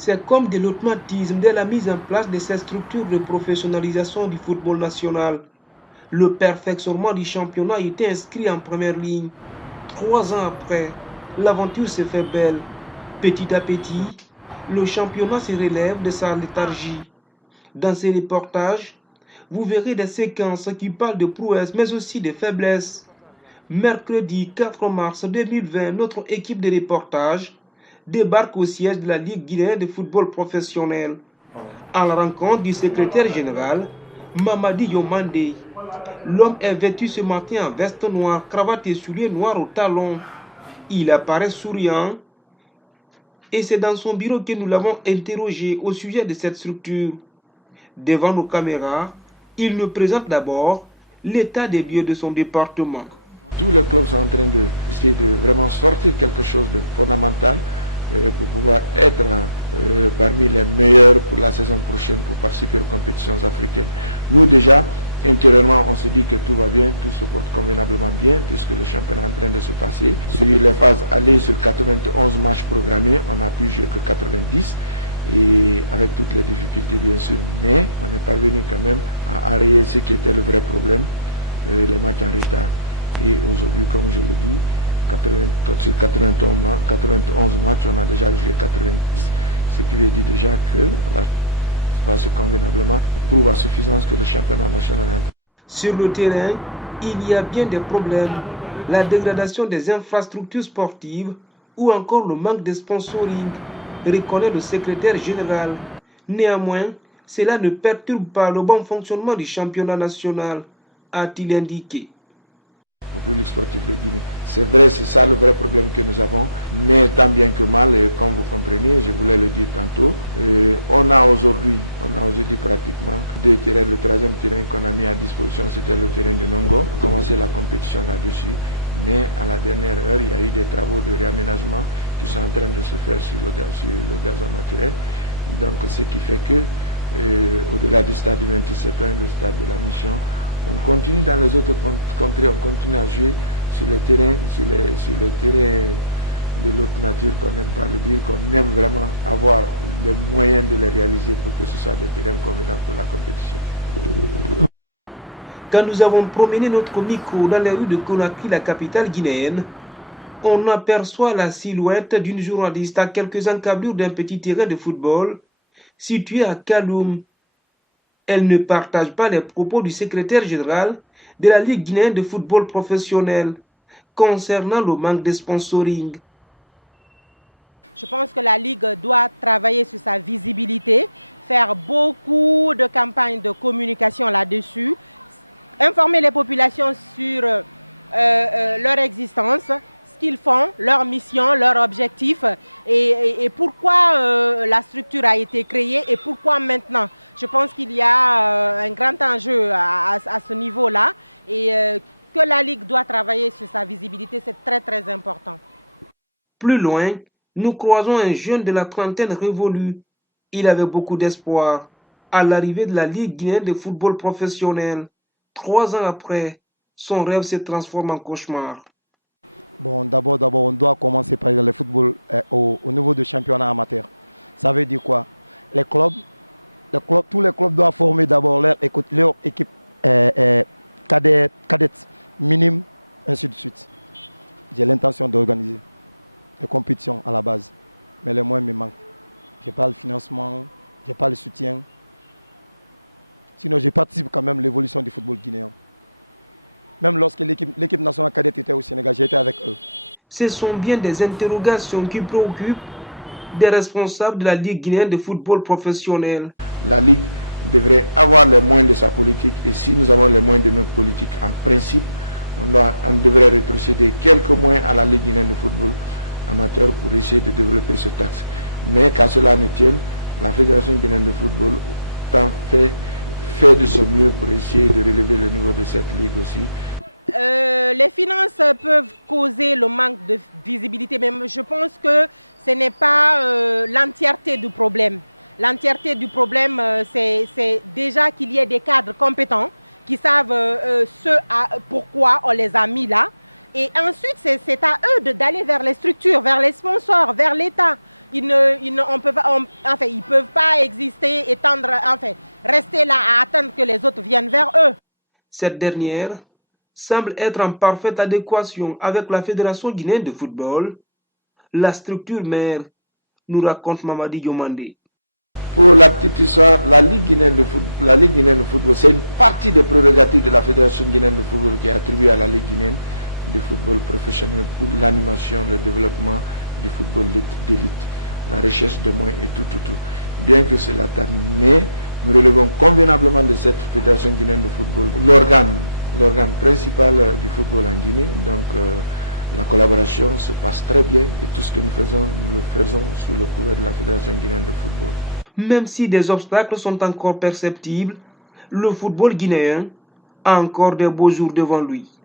C'est comme de l'automatisme dès la mise en place de ces structures de professionnalisation du football national. Le perfectionnement du championnat a été inscrit en première ligne. 3 ans après, l'aventure se fait belle. Petit à petit, le championnat se relève de sa léthargie. Dans ces reportages, vous verrez des séquences qui parlent de prouesses mais aussi de faiblesses. Mercredi 4 mars 2020, notre équipe de reportage débarque au siège de la Ligue guinéenne de football professionnel à la rencontre du secrétaire général Mamadi Yomande. L'homme est vêtu ce matin en veste noire, cravate et souliers noirs aux talons. Il apparaît souriant et c'est dans son bureau que nous l'avons interrogé au sujet de cette structure. Devant nos caméras, il nous présente d'abord l'état des lieux de son département. Sur le terrain, il y a bien des problèmes. La dégradation des infrastructures sportives ou encore le manque de sponsoring, reconnaît le secrétaire général. Néanmoins, cela ne perturbe pas le bon fonctionnement du championnat national, a-t-il indiqué. Quand nous avons promené notre micro dans les rues de Conakry, la capitale guinéenne, on aperçoit la silhouette d'une journaliste à quelques encablures d'un petit terrain de football situé à Kaloum. Elle ne partage pas les propos du secrétaire général de la Ligue guinéenne de football professionnel concernant le manque de sponsoring. Plus loin, nous croisons un jeune de la trentaine révolu. Il avait beaucoup d'espoir à l'arrivée de la Ligue guinéenne de football professionnel. 3 ans après, son rêve se transforme en cauchemar. Ce sont bien des interrogations qui préoccupent des responsables de la Ligue guinéenne de football professionnel. Cette dernière semble être en parfaite adéquation avec la Fédération guinéenne de football, la structure mère, nous raconte Mamadi Diomandé. Même si des obstacles sont encore perceptibles, le football guinéen a encore des beaux jours devant lui.